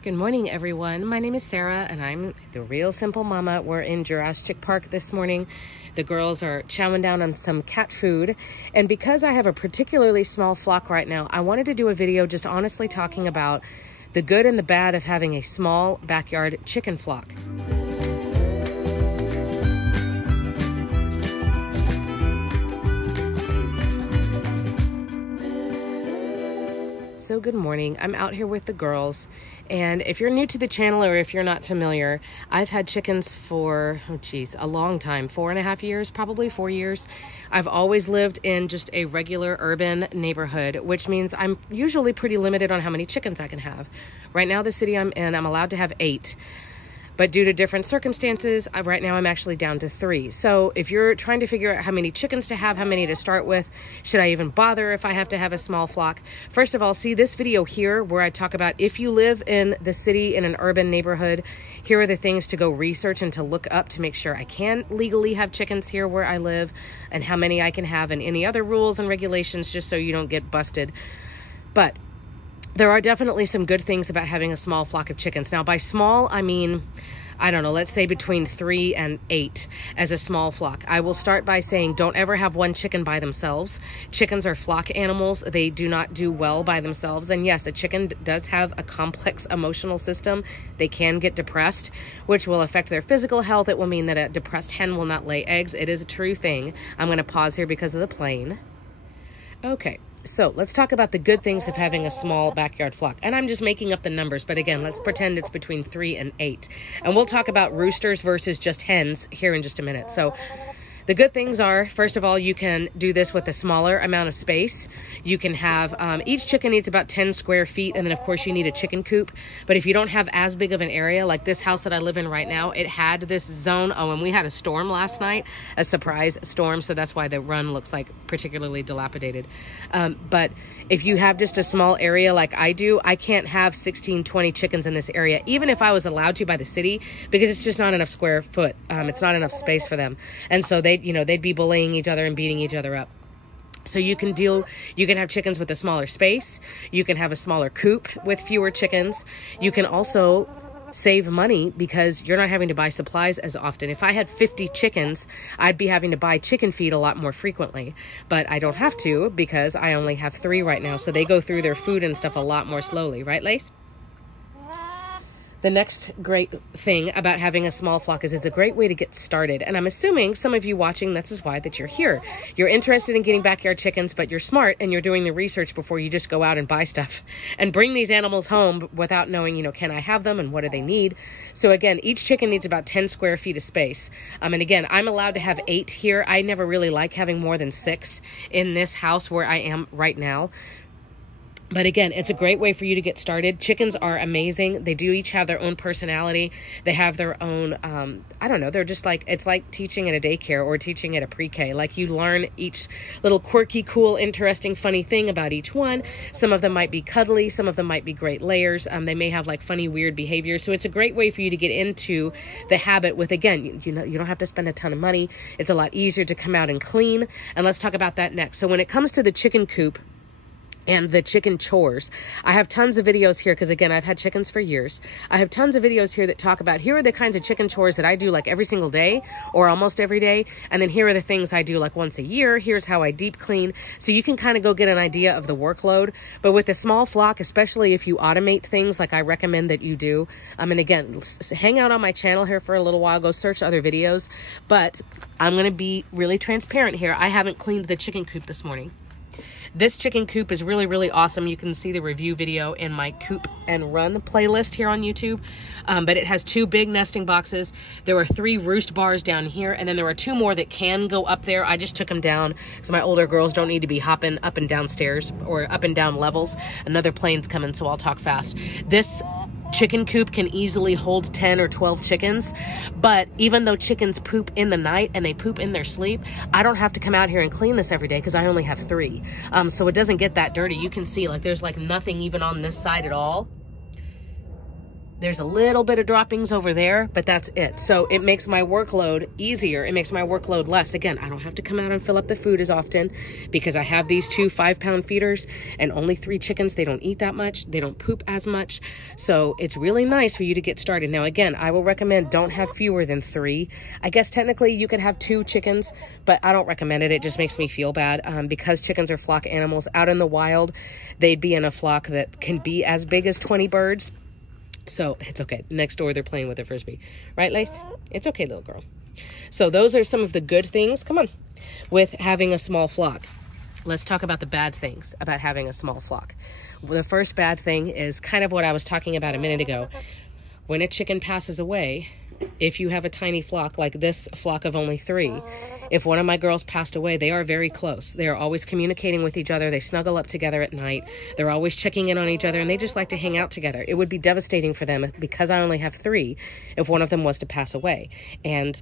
Good morning, everyone. My name is Sarah, and I'm the Real Simple Mama. We're in Jurassic Park this morning. The girls are chowing down on some cat food. And because I have a particularly small flock right now, I wanted to do a video just honestly talking about the good and the bad of having a small backyard chicken flock. So good morning. I'm out here with the girls, and if you're new to the channel or if you're not familiar, I've had chickens for, a long time, 4.5 years, probably 4 years. I've always lived in just a regular urban neighborhood, which means I'm usually pretty limited on how many chickens I can have. Right now, the city I'm in, I'm allowed to have 8. But due to different circumstances, right now I'm actually down to 3. So if you're trying to figure out how many chickens to have, how many to start with, should I even bother if I have to have a small flock? First of all, see this video here where I talk about if you live in the city in an urban neighborhood, here are the things to go research and to look up to make sure I can legally have chickens here where I live, and how many I can have, and any other rules and regulations, just so you don't get busted. But there are definitely some good things about having a small flock of chickens. Now, by small, I mean, I don't know, let's say between 3 and 8 as a small flock. I will start by saying don't ever have one chicken by themselves. Chickens are flock animals. They do not do well by themselves. And yes, a chicken does have a complex emotional system. They can get depressed, which will affect their physical health. It will mean that a depressed hen will not lay eggs. It is a true thing. I'm going to pause here because of the plane. Okay. So let's talk about the good things of having a small backyard flock. And I'm just making up the numbers, but again, let's pretend it's between 3 and 8. And we'll talk about roosters versus just hens here in just a minute. So the good things are, first of all, you can do this with a smaller amount of space. You can have, each chicken needs about 10 square feet, and then of course you need a chicken coop. But if you don't have as big of an area, like this house that I live in right now, it had this zone. Oh, and we had a storm last night, a surprise storm, so that's why the run looks like particularly dilapidated. But if you have just a small area like I do, I can't have 16, 20 chickens in this area, even if I was allowed to by the city, because it's just not enough square foot. It's not enough space for them. And so they'd be bullying each other and beating each other up. So you can have chickens with a smaller space. You can have a smaller coop with fewer chickens. You can also save money because you're not having to buy supplies as often. If I had 50 chickens, I'd be having to buy chicken feed a lot more frequently, but I don't have to because I only have 3 right now. So they go through their food and stuff a lot more slowly, right, Lace? The next great thing about having a small flock is it's a great way to get started. And I'm assuming some of you watching, this is why that you're here. You're interested in getting backyard chickens, but you're smart and you're doing the research before you just go out and buy stuff and bring these animals home without knowing, can I have them and what do they need? So again, each chicken needs about 10 square feet of space. And again, I'm allowed to have 8 here. I never really like having more than 6 in this house where I am right now. But again, it's a great way for you to get started. Chickens are amazing. They do each have their own personality. They have their own, I don't know, they're just like, it's like teaching at a daycare or teaching at a pre-K. Like you learn each little quirky, cool, interesting, funny thing about each one. Some of them might be cuddly. Some of them might be great layers. They may have like funny, weird behaviors. So it's a great way for you to get into the habit with, again, you don't have to spend a ton of money. It's a lot easier to come out and clean. And let's talk about that next. So when it comes to the chicken coop and the chicken chores, I have tons of videos here because, again, I've had chickens for years. I have tons of videos here that talk about, here are the kinds of chicken chores that I do like every single day or almost every day. And then here are the things I do like once a year. Here's how I deep clean. So you can kind of go get an idea of the workload. But with a small flock, especially if you automate things like I recommend that you do, and again, hang out on my channel here for a little while, go search other videos. But I'm going to be really transparent here. I haven't cleaned the chicken coop this morning. This chicken coop is really, really awesome. You can see the review video in my Coop and Run playlist here on YouTube. But it has 2 big nesting boxes. There are 3 roost bars down here, and then there are 2 more that can go up there. I just took them down so my older girls don't need to be hopping up and down stairs or up and down levels. Another plane's coming, so I'll talk fast. This chicken coop can easily hold 10 or 12 chickens, but even though chickens poop in the night and they poop in their sleep, I don't have to come out here and clean this every day because I only have 3. So it doesn't get that dirty. You can see like there's like nothing even on this side at all. There's a little bit of droppings over there, but that's it. So it makes my workload easier. It makes my workload less. Again, I don't have to come out and fill up the food as often because I have these 2 5-pound feeders and only 3 chickens. They don't eat that much. They don't poop as much. So it's really nice for you to get started. Now, again, I will recommend don't have fewer than 3. I guess technically you could have 2 chickens, but I don't recommend it. It just makes me feel bad because chickens are flock animals. Out in the wild, they'd be in a flock that can be as big as 20 birds. So it's okay. Next door, they're playing with their Frisbee. Right, Lace? It's okay, little girl. So those are some of the good things, come on, with having a small flock. Let's talk about the bad things about having a small flock. The first bad thing is kind of what I was talking about a minute ago. When a chicken passes away, if you have a tiny flock, like this flock of only 3, if one of my girls passed away, they are very close. They are always communicating with each other. They snuggle up together at night. They're always checking in on each other, and they just like to hang out together. It would be devastating for them because I only have 3 if one of them was to pass away. And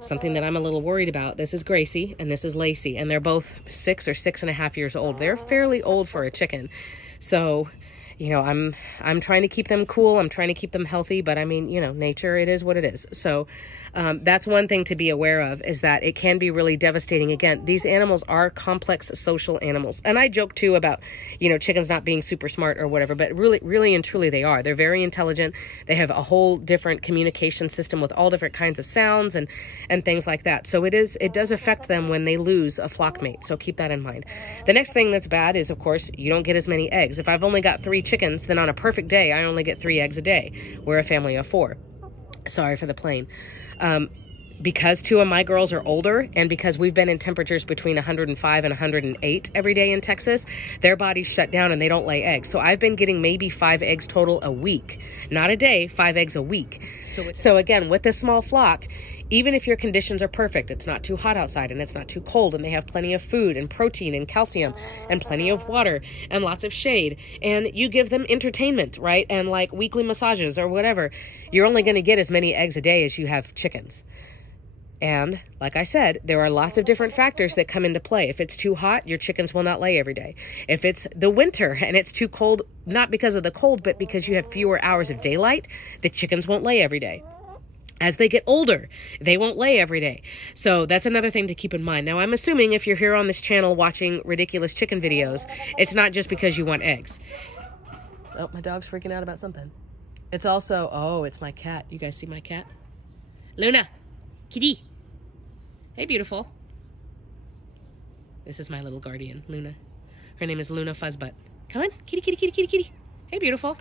something that I'm a little worried about, this is Gracie and this is Lacey, and they're both 6 or 6.5 years old. They're fairly old for a chicken. So, you know, I'm trying to keep them cool. I'm trying to keep them healthy, but I mean, you know, nature, it is what it is. So that's one thing to be aware of, is that it can be really devastating. Again, these animals are complex social animals. And I joke too about, you know, chickens not being super smart or whatever, but really and truly they are. They're very intelligent. They have a whole different communication system with all different kinds of sounds and things like that. So it does affect them when they lose a flock mate. So keep that in mind. The next thing that's bad is, of course, you don't get as many eggs. If I've only got 3 chickens, then on a perfect day, I only get 3 eggs a day. We're a family of 4. Sorry for the plane. Because 2 of my girls are older, and because we've been in temperatures between 105 and 108 every day in Texas, their bodies shut down and they don't lay eggs. So I've been getting maybe 5 eggs total a week. Not a day, 5 eggs a week. So again, with this small flock, even if your conditions are perfect, it's not too hot outside and it's not too cold, and they have plenty of food and protein and calcium and plenty of water and lots of shade, and you give them entertainment, right? And like weekly massages or whatever, you're only going to get as many eggs a day as you have chickens. And like I said, there are lots of different factors that come into play. If it's too hot, your chickens will not lay every day. If it's the winter and it's too cold, not because of the cold, but because you have fewer hours of daylight, the chickens won't lay every day. As they get older, they won't lay every day. So that's another thing to keep in mind. Now, I'm assuming if you're here on this channel watching ridiculous chicken videos, it's not just because you want eggs. Oh, my dog's freaking out about something. It's also, oh, it's my cat. You guys see my cat? Luna, kitty. Hey, beautiful. This is my little guardian, Luna. Her name is Luna Fuzzbutt. Come on, kitty, kitty, kitty, kitty, kitty. Hey, beautiful.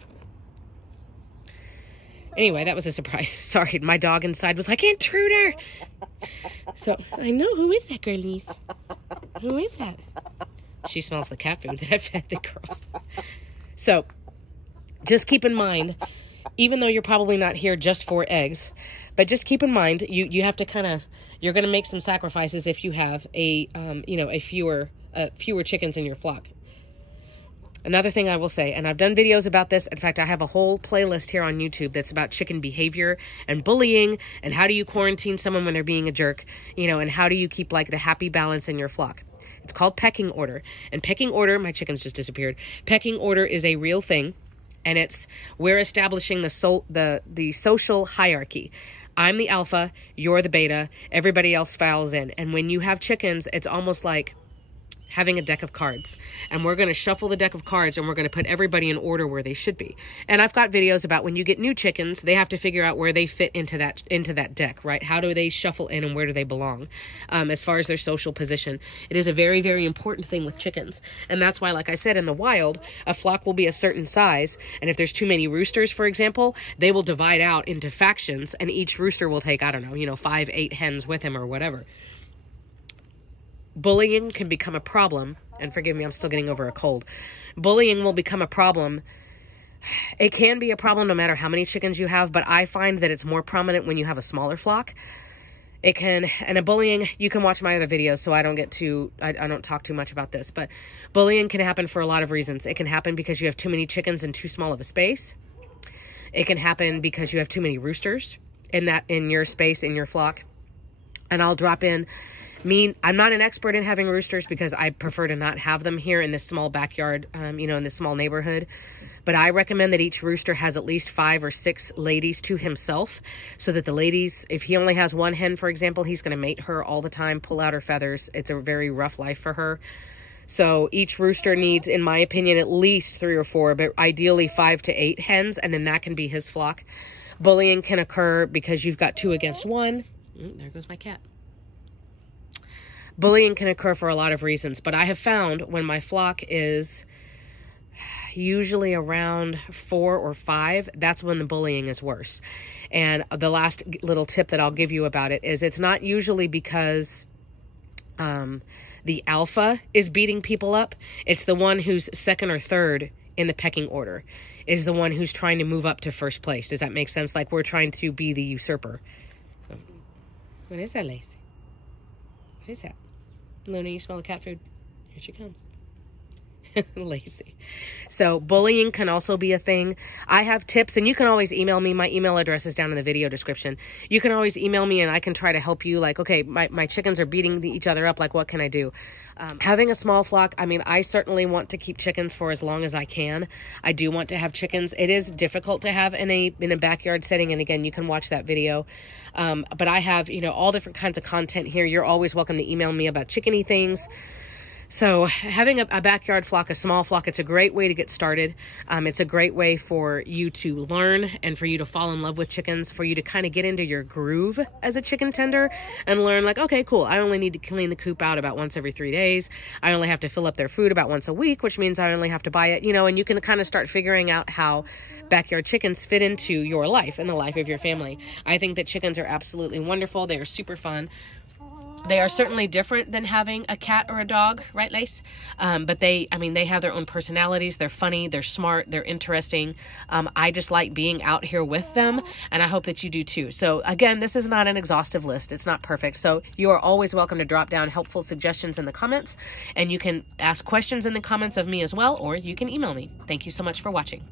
Anyway, that was a surprise. Sorry, my dog inside was like, intruder. So, I know, who is that, girlies? Who is that? She smells the cat food that I fed the girls. So, just keep in mind, even though you're probably not here just for eggs, but just keep in mind, you have to kind of, you're going to make some sacrifices if you have a, you know, fewer chickens in your flock. Another thing I will say, and I've done videos about this. In fact, I have a whole playlist here on YouTube that's about chicken behavior and bullying and how do you quarantine someone when they're being a jerk, you know, and how do you keep like the happy balance in your flock. It's called pecking order. And pecking order, my chickens just disappeared. Pecking order is a real thing, and we're establishing the social hierarchy. I'm the alpha, you're the beta, everybody else files in. And when you have chickens, it's almost like having a deck of cards, and we're going to shuffle the deck of cards and we're going to put everybody in order where they should be. And I've got videos about when you get new chickens, they have to figure out where they fit into that deck, right? How do they shuffle in and where do they belong as far as their social position? It is a very, very important thing with chickens. And that's why, like I said, in the wild, a flock will be a certain size. And if there's too many roosters, for example, they will divide out into factions, and each rooster will take, I don't know, you know, 5, 8 hens with him or whatever. Bullying can become a problem, and forgive me, I'm still getting over a cold. Bullying will become a problem. It can be a problem no matter how many chickens you have, but I find that it's more prominent when you have a smaller flock. It can, and a bullying, you can watch my other videos, so I don't talk too much about this, but bullying can happen for a lot of reasons. It can happen because you have too many chickens in too small of a space. It can happen because you have too many roosters in your space, in your flock. And I'll drop in I'm not an expert in having roosters because I prefer to not have them here in this small backyard, you know, in this small neighborhood. But I recommend that each rooster has at least 5 or 6 ladies to himself, so that the ladies, if he only has one hen, for example, he's going to mate her all the time, pull out her feathers. It's a very rough life for her. So each rooster needs, in my opinion, at least 3 or 4, but ideally 5 to 8 hens, and then that can be his flock. Bullying can occur because you've got 2 against 1. There goes my cat. Bullying can occur for a lot of reasons, but I have found when my flock is usually around 4 or 5, that's when the bullying is worse. And the last little tip that I'll give you about it is it's not usually because the alpha is beating people up. It's the one who's second or third in the pecking order is the one who's trying to move up to first place. Does that make sense? Like we're trying to be the usurper. What is that, Lacey? What is that? Luna, you smell the cat food? Here she comes. Lazy. So bullying can also be a thing. I have tips, and you can always email me. My email address is down in the video description. You can always email me and I can try to help you. Like, okay, my chickens are beating each other up. Like, what can I do? Having a small flock, I mean, I certainly want to keep chickens for as long as I can. I do want to have chickens. It is difficult to have in a backyard setting. And again, you can watch that video. But I have, you know, all different kinds of content here. You're always welcome to email me about chickeny things. So having a backyard flock, a small flock, it's a great way to get started. It's a great way for you to learn and for you to fall in love with chickens, for you to kind of get into your groove as a chicken tender and learn like, okay, cool. I only need to clean the coop out about once every 3 days. I only have to fill up their food about once a week, which means I only have to buy it, you know, and you can kind of start figuring out how backyard chickens fit into your life and the life of your family. I think that chickens are absolutely wonderful. They are super fun. They are certainly different than having a cat or a dog, right, Lace? But they have their own personalities. They're funny, they're smart, they're interesting. I just like being out here with them, and I hope that you do too. So again, this is not an exhaustive list. It's not perfect. So you are always welcome to drop down helpful suggestions in the comments, and you can ask questions in the comments of me as well, or you can email me. Thank you so much for watching.